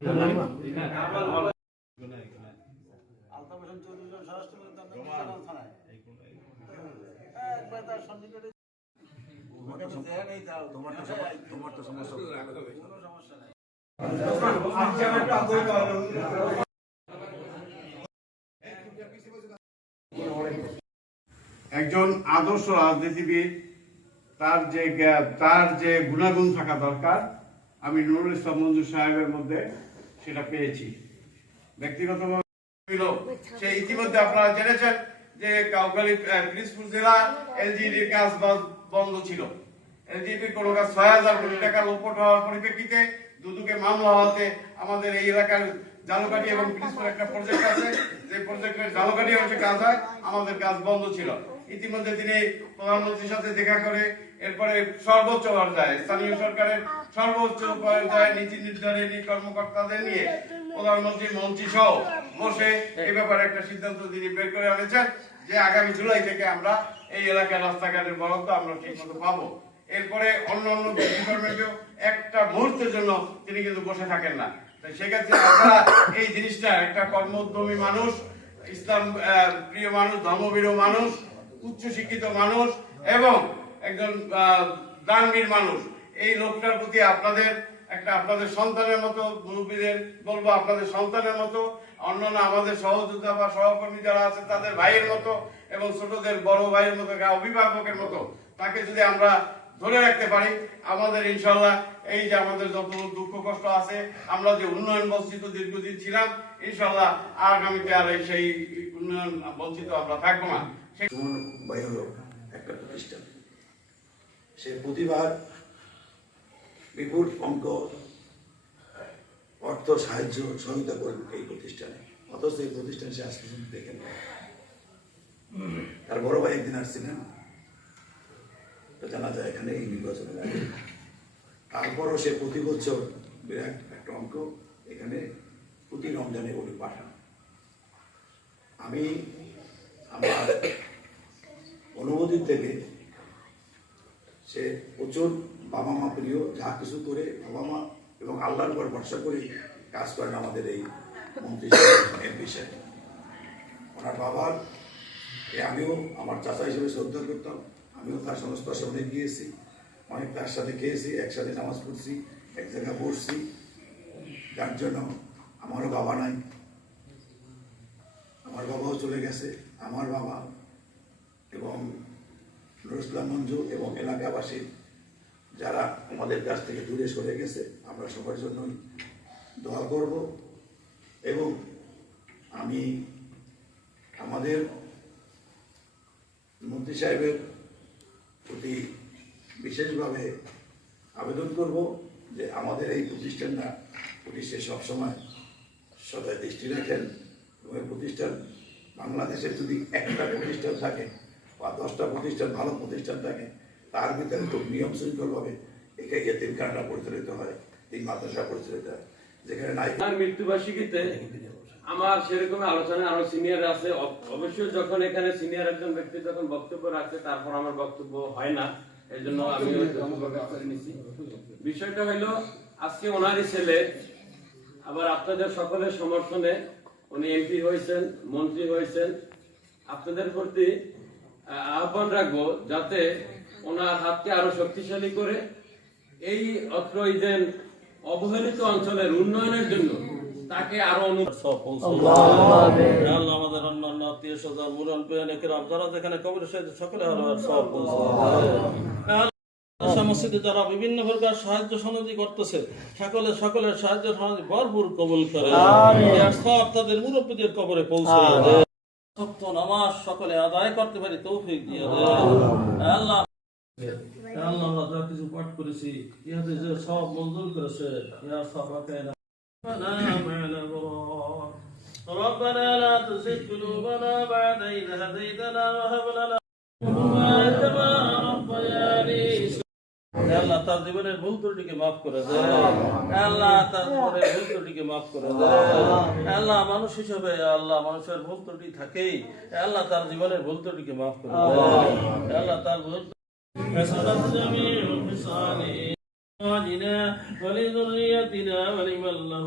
একজন আদর্শ রাজনীতিবিদ তার যে গুণাগুণ থাকা দরকার আমি নুরুল ইসলাম মঞ্জুর সাহেবের মধ্যে সেটা পেয়েছি। ব্যক্তিগতভাবে সে ইতিমধ্যে আপনারা জেনেছেন যে কাউখালী পিরিজপুর জেলা এলজিইডির কাজ বন্ধ ছিল। এলজিইডির কোনো কাজ ৬,০০০ কোটি টাকা লোপট হওয়ার পরিপ্রেক্ষিতে দুদকে মামলা হওয়াতে আমাদের এই এলাকার জালুকাঠি এবং পিরিজপুর একটা প্রজেক্ট আছে, যে প্রজেক্টের জালুকাঠি অংশে কাজ হয়, আমাদের কাজ বন্ধ ছিল। ইতিমধ্যে তিনি প্রধানমন্ত্রীর সাথে দেখা করে এরপরে সর্বোচ্চ পর্যায়ে স্থানীয় সরকারের সর্বোচ্চ পর্যায়ে নীতি নির্ধারণী কর্মকর্তাদের নিয়ে প্রধানমন্ত্রী মন্ত্রী সহ বসে এই ব্যাপারে একটা সিদ্ধান্ত তিনি বের করে আনেছেন যে আগামী জুলাই থেকে আমরা এই এলাকার রাস্তাঘাটের বরাদ্দ আমরা ঠিক মতো পাবো। এরপরে অন্য ডিপার্টমেন্টেও একটা মুহূর্তের জন্য তিনি কিন্তু বসে থাকেন না। সেক্ষেত্রে আমরা এই জিনিসটা একটা কর্মোদ্যমী মানুষ, ইসলাম প্রিয় মানুষ, ধর্মপ্রিয় মানুষ, উচ্চ শিক্ষিত মানুষ এবং একজন দানবীর মানুষ, এই লোকটার প্রতি আপনাদের সন্তানের মতো, মুরব্বীদের বলবো আপনাদের সন্তানের মতো, অন্যান্য আমাদের সহযোদ্ধা বা সহকর্মী যারা আছে তাদের ভাইয়ের মতো এবং ছোটদের বড় ভাইয়ের মতো, অভিভাবকের মতো তাকে যদি আমরা ধরে রাখতে পারি, আমাদের ইনশাল্লাহ এই যে আমাদের যত দুঃখ কষ্ট আছে, আমরা যে উন্নয়ন বঞ্চিত দীর্ঘদিন ছিলাম, ইনশাল্লাহ আগামীতে আর সেই উন্নয়ন বঞ্চিত আমরা থাকবো না। একটা প্রতিষ্ঠান, সে প্রতিবার বিপুল অঙ্ক অর্থ সাহায্য সহায়তা করেন এই প্রতিষ্ঠানে, অথচ এই প্রতিষ্ঠান সে আজ পর্যন্ত দেখেন। তার বড় ভাই একদিন আসছিলেন, জানা যায় এখানে এই নির্বাচনের আগে, তারপরও সে প্রতি বছর বিরাট একটা অঙ্ক এখানে প্রতি রমজানে উনি পাঠান। আমি আমার অনুভূতির থেকে সে প্রচুর বাবা মা প্রিয়, যা কিছু করে বাবা মা এবং আল্লাহর উপর ভরসা করে কাজ করেন আমাদের এই মন্ত্রী এমপি সাহেব। ওনার বাবার আমিও আমার চাচা হিসেবে শ্রদ্ধা করতাম, আমিও তার সংস্পর্শে অনেক গিয়েছি, অনেক তার সাথে খেয়েছি, একসাথে নামাজ পড়ছি, এক জায়গায় বসছি, যার জন্য আমারও বাবা নাই, আমার বাবাও চলে গেছে। আমার বাবা এবং নুরুল ইসলাম মঞ্জু এবং এলাকাবাসী যারা আমাদের কাছ থেকে দূরে সরে গেছে, আমরা সবার জন্যই দোয়া করব। এবং আমি আমাদের মন্ত্রী সাহেবের প্রতি বিশেষভাবে আবেদন করব যে আমাদের এই প্রতিষ্ঠানটা সে সবসময় সদায় দৃষ্টি রাখেন এবং এই প্রতিষ্ঠান বাংলাদেশের যদি একটা প্রতিষ্ঠান থাকে বা 10টা প্রতিষ্ঠান ভালো প্রতিষ্ঠান থাকে, তার ভিতরে খুব নিয়ম শৃঙ্খলভাবে এখানে এতিমখানা পরিচালিত হয়, এই মাদ্রাসা পরিচালিত হয়, যেখানে নাই। মৃত্যুবার্ষিকীতে আমার সেরকম আলোচনা আরো সিনিয়র আছে, অবশ্যই যখন এখানে সিনিয়র একজন ব্যক্তি যখন বক্তব্য রাখছে তারপর আমার বক্তব্য হয় না, এই জন্য আমি নিচ্ছি। বিষয়টা হলো আজকে ওনারই ছেলে, আবার আপনাদের সকলের সমর্থনে উনি এমপি হয়েছেন, মন্ত্রী হয়েছেন। আপনাদের প্রতি আহ্বান রাখবো যাতে ওনার হাতকে আরো শক্তিশালী করে এই অত্র ঈদের অবহেলিত অঞ্চলের উন্নয়নের জন্য তাকে আরো আমাদের অন্যান্য আত্মীয় স্বজন মুরল পেয়ানেকেরাম যারা যেখানে কবরের সাথে সকলে আরো সব মসজিদে যারা বিভিন্ন প্রকার সাহায্য সনদি করতেছে, সকলের সাহায্য সনদি ভরপুর কবুল করে, সব তাদের মুরব্বীদের কবরে পৌঁছে সত্য নামাজ সকলে আদায় করতে পারি তৌফিক দিয়ে আল্লাহ। আল্লাহ যা কিছু পাঠ করেছি ইহাতে যে সব মঞ্জুর করেছে, ইয়া সাফাকানা ربنا لا تزغ قلوبنا بعد إذ هديتنا وهب لنا كما ربياني। আল্লাহ তার জীবনের ভুল ত্রুটিকে মাফ করে দেয়, আল্লাহ তার জীবনের ভুল ত্রুটিকে মাফ করে দেয়। আল্লাহ মানুষ হিসেবে আল্লাহ মানুষের ভুল ত্রুটি থাকেই, আল্লাহ তার জীবনের ভুল ত্রুটিকে মাফ করে দেয়। আল্লাহ তার ভুল ولذريتنا ولمن له